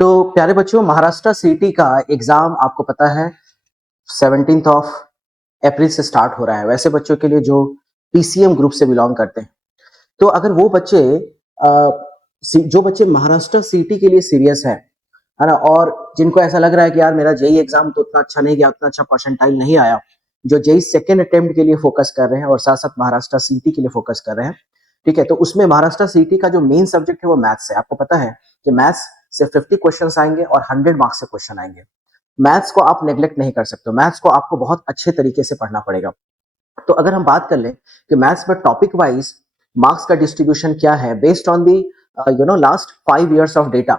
तो प्यारे बच्चों, महाराष्ट्र सीटी का एग्जाम आपको पता है 17th ऑफ अप्रैल से स्टार्ट हो रहा है। वैसे बच्चों के लिए जो पीसीएम ग्रुप से बिलोंग करते हैं, तो अगर वो बच्चे जो बच्चे महाराष्ट्र सीटी के लिए सीरियस है ना, और जिनको ऐसा लग रहा है कि यार मेरा जेई एग्जाम तो उतना अच्छा नहीं गया, उतना अच्छा परसेंटाइल नहीं आया, जो जेई सेकेंड अटेम्प्ट के लिए फोकस कर रहे हैं और साथ साथ महाराष्ट्र सीटी के लिए फोकस कर रहे हैं, ठीक है, तो उसमें महाराष्ट्र सीटी का जो मेन सब्जेक्ट है वो मैथ्स है। आपको पता है कि मैथ्स से 50 क्वेश्चन आएंगे और 100 मार्क्स से क्वेश्चन आएंगे। मैथ्स को आप नेग्लेक्ट नहीं कर सकते, मैथ्स को आपको बहुत अच्छे तरीके से पढ़ना पड़ेगा। तो अगर हम बात कर लें कि मैथ्स में टॉपिक वाइज मार्क्स का डिस्ट्रीब्यूशन क्या है based on the last 5 years of data,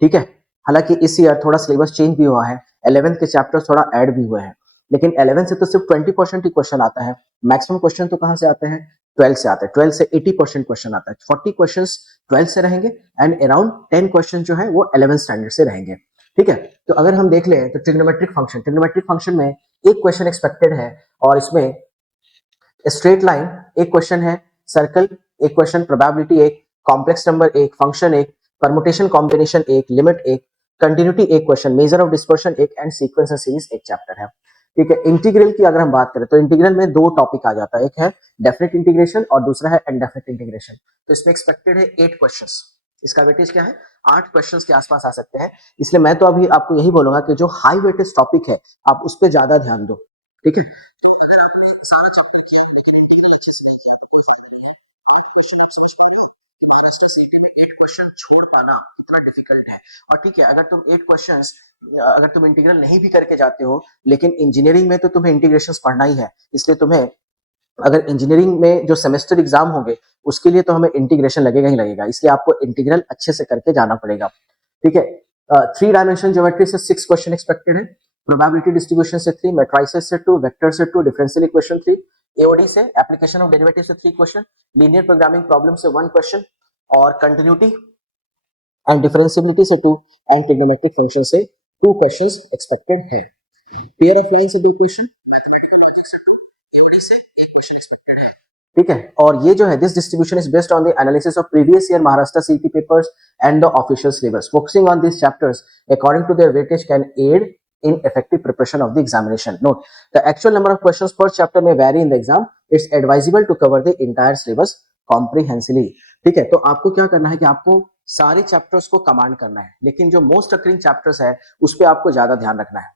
ठीक है। हालांकि इस ईयर थोड़ा सिलेबस चेंज भी हुआ है, 11th के चैप्टर्स थोड़ा ऐड भी हुए हैं, लेकिन 11th से तो सिर्फ 20% ही क्वेश्चन आता है। मैक्सिमम क्वेश्चन तो कहां से आते हैं? 12 से आते हैं। 12 से 80% क्वेश्चन आता है। 40 क्वेश्चन 12 से रहेंगे एंड अराउंड 10 क्वेश्चन जो है वो 11th स्टैंडर्ड से रहेंगे, ठीक है। तो अगर हम देख लें तो ट्रिग्नोमेट्रिक फंक्शन में एक क्वेश्चन एक्सपेक्टेड है, और इसमें स्ट्रेट लाइन एक क्वेश्चन है, सर्कल एक क्वेश्चन, प्रोबेबिलिटी एक, कॉम्प्लेक्स नंबर एक, फंक्शन एक, परमुटेशन कॉम्बिनेशन एक, लिमिट एक, कंटिन्यूटी एक क्वेश्चन, मेजर ऑफ डिस्पर्शन एक एंड सीक्वेंस एंड सीरीज एक चैप्टर है, ठीक है। इंटीग्रल की अगर हम बात करें तो इंटीग्रल में दो टॉपिक आ जाता है, एक है डेफिनेट इंटीग्रेशन और दूसरा है इनडेफिनेट इंटीग्रेशन। तो इसमें एक्सपेक्टेड है 8 क्वेश्चंस, इसका वेटेज क्या है? 8 क्वेश्चंस के आसपास आ सकते हैं। इसलिए मैं तो अभी आपको यही बोलूंगा कि जो हाई वेटेज टॉपिक है आप उस पर ज्यादा ध्यान दो, ठीक है। सारा चैप्टर किया है, लेकिन इंटीग्रल अच्छे से नहीं किया, समझ पा रहे हो? महाराष्ट्र सीटी में 8 क्वेश्चन छोड़ पाना कितना डिफिकल्ट है। और ठीक है, अगर तुम 8 क्वेश्चंस अगर तुम इंटीग्रल नहीं भी करके जाते हो, लेकिन इंजीनियरिंग में तो तुम्हें इंटीग्रेशंस पढ़ना ही है, इसलिए तुम्हें अगर इंजीनियरिंग में जो सेमेस्टर एग्जाम होंगे उसके लिए तो हमें इंटीग्रेशन लगेगा ही लगेगा, इसलिए आपको इंटीग्रल अच्छे से करके जाना पड़ेगा, ठीक है। 3 डायमेंशन ज्योमेट्री से 6 क्वेश्चन एक्सपेक्टेड है, प्रोबेबिलिटी डिस्ट्रीब्यूशन से 3, मैट्रिसेस से 2, वेक्टर से 2, डिफरेंशियल इक्वेशन 3, एओडी से एप्लीकेशन ऑफ डेरिवेटिव से 3 क्वेश्चन, लीनियर प्रोग्रामिंग प्रॉब्लम से 1 क्वेश्चन, और कंटिन्यूटी एंड डिफरेंशियबिलिटी से 2 एंड ट्रिग्नोमेट्रिक फंक्शन से 2 क्वेश्चंस एक्सपेक्टेड है। पेयर ऑफ लाइन से 2 क्वेश्चन, एओडी से 1 क्वेश्चन एक्सपेक्टेड है, ठीक है। और ये जो है this distribution is based on the analysis of previous year Maharashtra CET papers and the official syllabus. Focusing on these chapters according to their weightage can aid in effective preparation of the examination. Note, the actual number of questions per chapter may vary in the exam. It's advisable to cover the entire syllabus comprehensively. ठीक है, तो आपको क्या करना है कि आपको सारे चैप्टर्स को कमांड करना है, लेकिन जो मोस्ट अकरिंग चैप्टर्स है उस पर आपको ज्यादा ध्यान रखना है।